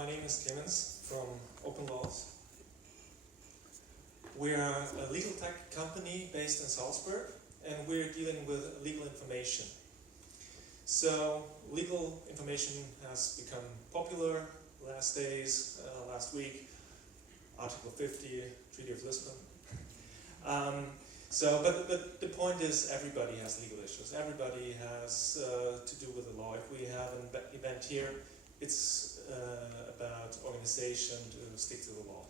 my name is Clemens from Open Laws. We are a legal tech company based in Salzburg, and we're dealing with legal information. So legal information has become popular last days, last week, Article 50, Treaty of Lisbon. But the point is, everybody has legal issues. Everybody has to do with the law. If we have an event here, it's about organization to stick to the law.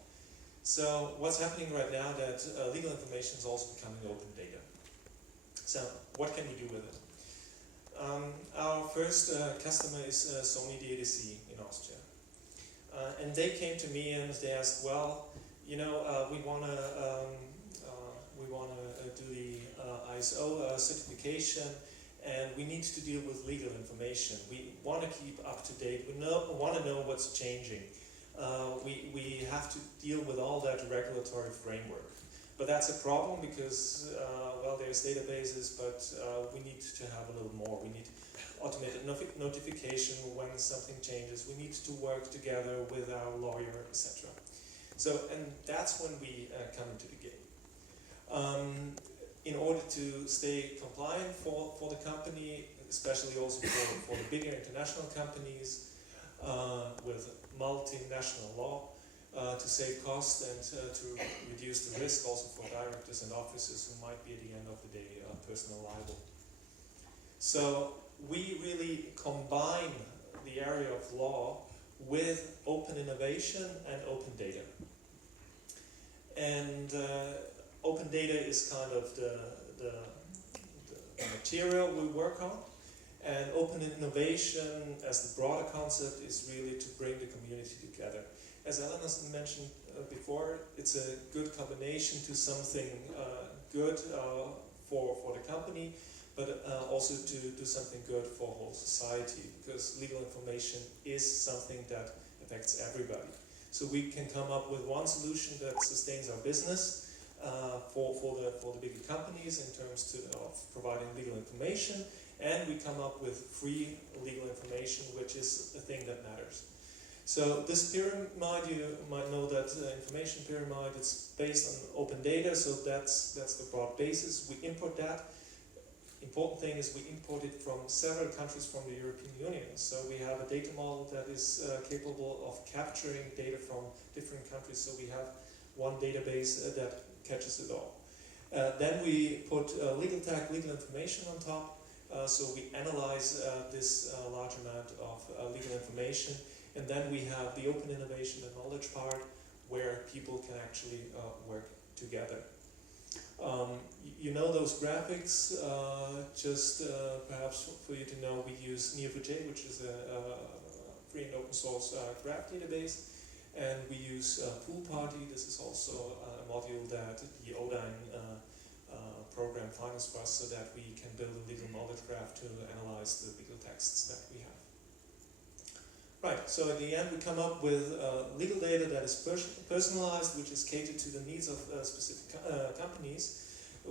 So what's happening right now that legal information is also becoming open data. So what can we do with it? Our first customer is Sony DADC in Austria. And they came to me and they asked, well, you know, we want to do the ISO certification, and we need to deal with legal information. We want to keep up to date. We want to know what's changing. We have to deal with all that regulatory framework. But that's a problem because, well, there's databases, but we need to have a little more. We need automated notification when something changes. We need to work together with our lawyer, etc. So, and that's when we come into the game. In order to stay compliant for the company, especially also for the bigger international companies with multinational law, to save cost and to reduce the risk also for directors and officers who might be at the end of the day personally liable. So we really combine the area of law with open innovation and open data. And open data is kind of the material we work on, and open innovation as the broader concept is really to bring the community together. As Ellen has mentioned before, it's a good combination to something good for the company, but also to do something good for whole society, because legal information is something that affects everybody. So we can come up with one solution that sustains our business for the bigger companies in terms of providing legal information, and we come up with free legal information, which is a thing that matters. So this pyramid, you might know that information pyramid, it's based on open data, so that's the broad basis. We import that. Important thing is we import it from several countries from the European Union. So we have a data model that is capable of capturing data from different countries. So we have one database that catches it all. Then we put legal tech, legal information on top. So we analyze this large amount of legal information. And then we have the open innovation and knowledge part where people can actually work together. You know those graphics, just perhaps for you to know, we use Neo4j, which is a free and open source graph database, and we use Pool Party. This is also a module that the ODINE program finance for us, so that we can build a legal knowledge graph to analyze the legal texts that we have. Right, so at the end we come up with legal data that is personalized, which is catered to the needs of specific companies.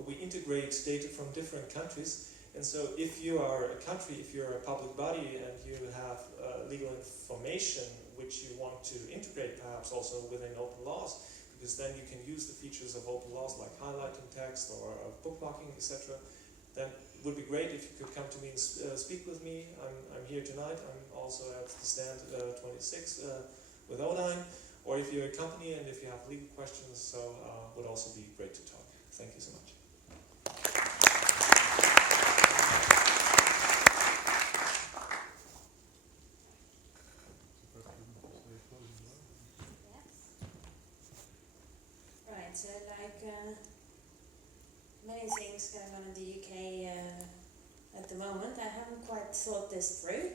We integrate data from different countries, and so if you are a country, if you're a public body and you have legal information which you want to integrate perhaps also within open laws, because then you can use the features of open laws like highlighting text or bookmarking, etc., then it would be great if you could come to me and speak with me. I'm here tonight. I'm also at the stand 26 with ODINE. Or if you're a company and if you have legal questions, so would also be great to talk. Thank you so much. Right, so like many things going on in the UK at the moment, I haven't quite thought this through.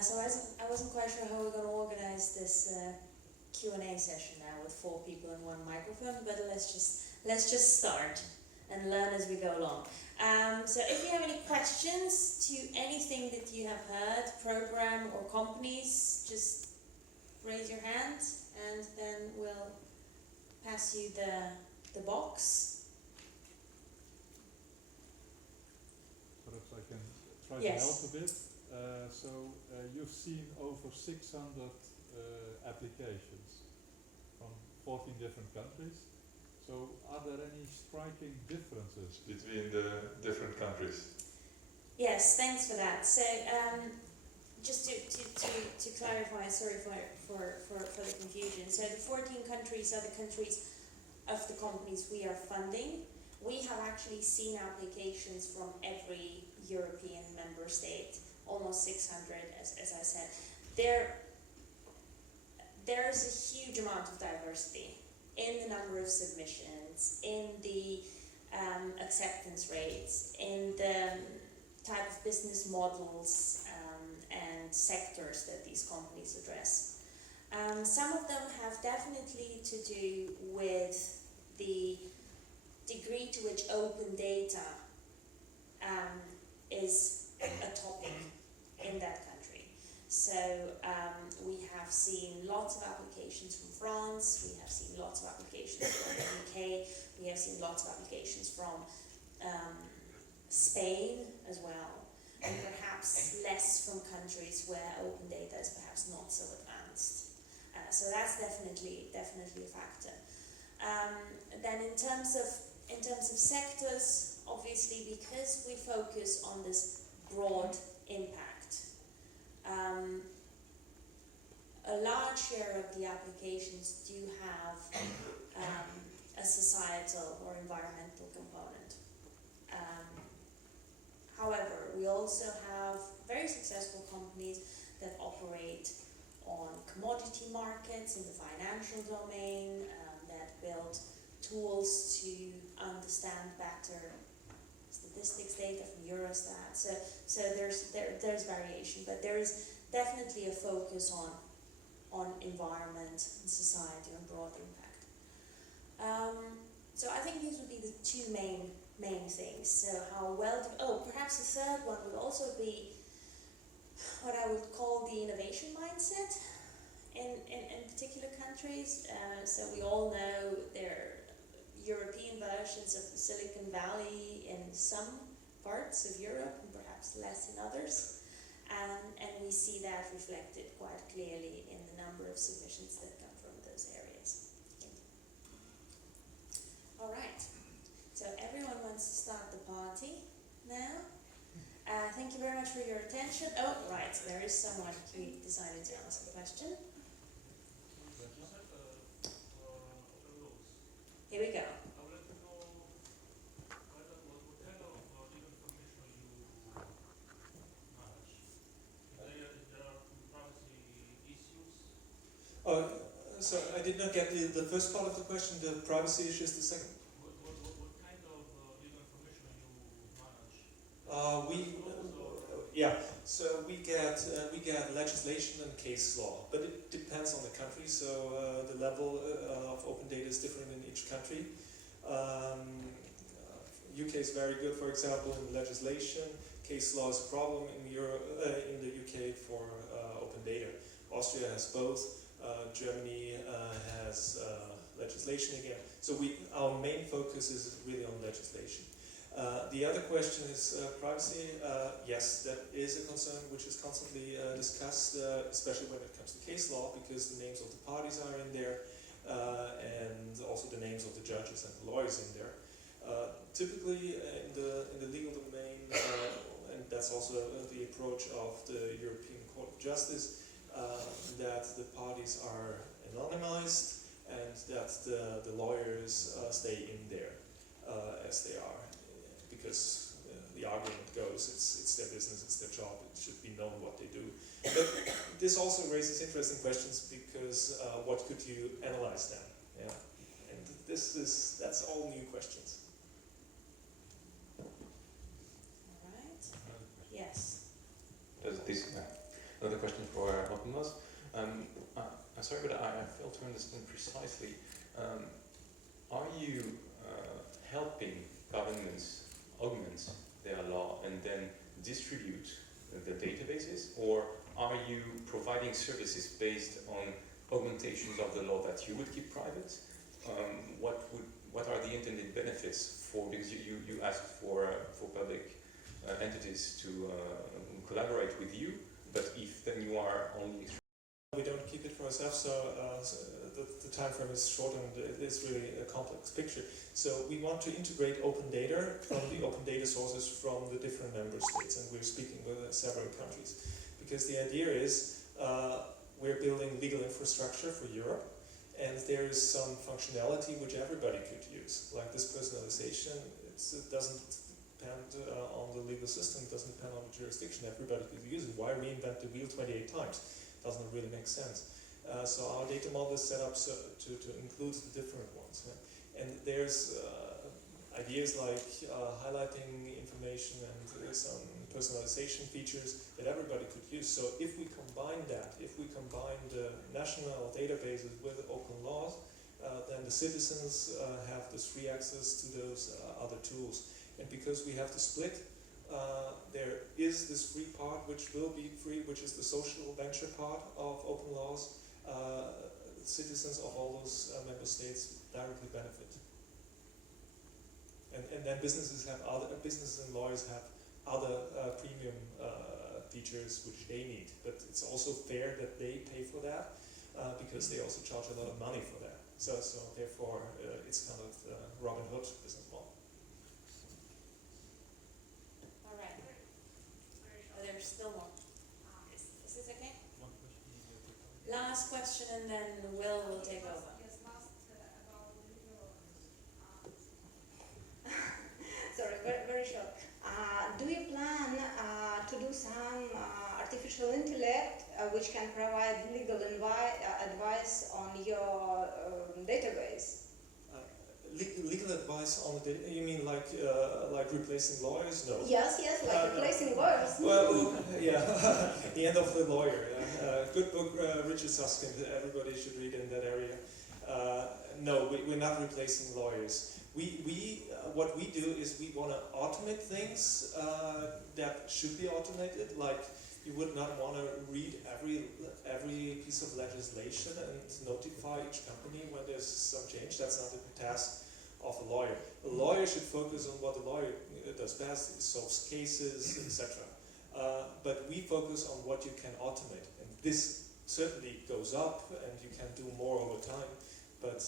So I wasn't quite sure how we're going to organize this Q&A session now with 4 people and 1 microphone, but let's just start and learn as we go along. So if you have any questions to anything that you have heard, program or companies, just raise your hand and then we'll pass you the box. Perhaps I can try Yes. to help a bit. So you've seen over 600 applications from 14 different countries. So are there any striking differences between the different countries? Yes, thanks for that. So, just to clarify, sorry for the confusion. So the 14 countries are the countries of the companies we are funding. We have actually seen applications from every European member state, almost 600, as I said. There's a huge amount of diversity in the number of submissions, in the acceptance rates, in the type of business models and sectors that these companies address. Some of them have definitely to do with the degree to which open data is a topic in that country. So we have seen lots of applications from France, we have seen lots of applications from the UK, we have seen lots of applications from Spain as well, and perhaps less from countries where open data is perhaps not so advanced. So that's definitely a factor. Then in terms of sectors, obviously because we focus on this broad impact, a large share of the applications do have a societal or environmental component. However, we also have very successful companies that operate on commodity markets in the financial domain, that build tools to understand better statistics data from Eurostat. So there's variation, but there is definitely a focus on environment and society and broad impact. So I think these would be the two main things. So how well perhaps the third one would also be what I would call the innovation mindset in particular countries. So we all know there are European versions of the Silicon Valley in some parts of Europe and perhaps less in others. And we see that reflected quite clearly in the number of submissions that come from those areas. All right, so everyone wants to start the party now. Thank you very much for your attention. Oh, right, there is someone who decided to ask a question. Here we go. So I did not get the first part of the question, the privacy issues, the second. What kind of legal information you manage? So we get legislation and case law, but it depends on the country. So the level of open data is different in each country. UK is very good, for example, in legislation. Case law is a problem in the UK for open data. Austria has both. Germany has legislation again. So our main focus is really on legislation. The other question is privacy. Yes, that is a concern which is constantly discussed, especially when it comes to case law, because the names of the parties are in there, and also the names of the judges and the lawyers in there. Typically, in the legal domain, and that's also the approach of the European Court of Justice, that the parties are anonymized and that the lawyers stay in there as they are, because the argument goes, it's their business, it's their job, it should be known what they do. But this also raises interesting questions, because what could you analyze then? Yeah, and that's all new questions. All right. Yes. Another question for Clemens. I'm sorry, but I failed to understand precisely. Are you helping governments augment their law and then distribute the databases, or are you providing services based on augmentations of the law that you would keep private? What are the intended benefits for? Because you asked for public entities to collaborate with you. But if then you are only... We don't keep it for myself, so the time frame is short and it is really a complex picture. So we want to integrate open data from the open data sources from the different member states, and we're speaking with several countries. Because the idea is we're building legal infrastructure for Europe, and there is some functionality which everybody could use, like this personalization. It doesn't depend on the legal system, it doesn't depend on the jurisdiction. Everybody could use it. Why reinvent the wheel 28 times? Doesn't really make sense. So our data model is set up to include the different ones. And there's ideas like highlighting information and some personalization features that everybody could use. So if we combine that, if we combine the national databases with open laws, then the citizens have this free access to those other tools. And because we have the split, there is this free part which will be free, which is the social venture part of open laws. Citizens of all those member states directly benefit. And then businesses and lawyers have other premium features which they need. But it's also fair that they pay for that because they also charge a lot of money for that. So therefore, it's kind of the Robin Hood business model. All right. Oh, there's still more. Is this okay? One question. Last question, and then Will take over. Yes, last about the legal. Sorry, very short. Do you plan to do some artificial intellect which can provide legal advice on your database? Legal advice on the data? You mean like replacing lawyers? No. Yes, like replacing lawyers. Well, yeah, The End of the Lawyer. Good book, Richard Susskind. Everybody should read in that area. No, we're not replacing lawyers. What we do is we want to automate things that should be automated. Like you would not want to read every piece of legislation and notify each company when there's some change. That's not the task of a lawyer. A lawyer should focus on what the lawyer does best. It solves cases, etc. But we focus on what you can automate, and this certainly goes up, and you can do more over time. But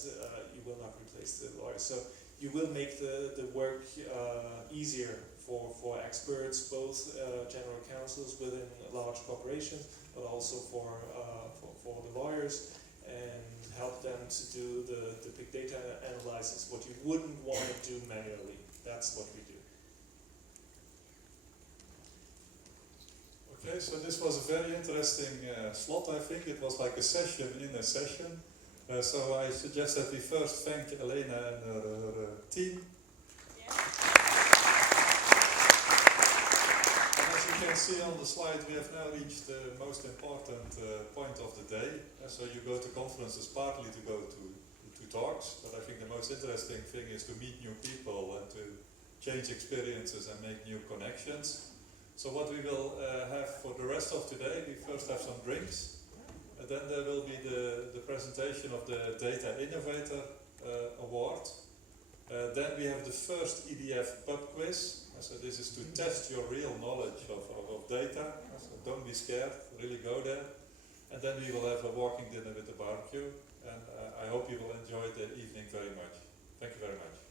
you will not replace the lawyer. So you will make the work easier for experts, both general counsels within large corporations, but also for the lawyers, and help them to do the big data analysis, what you wouldn't want to do manually. That's what we do. Okay, so this was a very interesting slot, I think. It was like a session in a session. So I suggest that we first thank Elena and her team. Yeah. And as you can see on the slide, we have now reached the most important point of the day. So you go to conferences partly to go to talks, but I think the most interesting thing is to meet new people and to change experiences and make new connections. So what we will have for the rest of today, we first have some drinks. Then there will be the presentation of the Data Innovator Award. Then we have the first EDF pub quiz. So this is to test your real knowledge of data. So don't be scared, really go there. And then we will have a walking dinner with the barbecue. And I hope you will enjoy the evening very much. Thank you very much.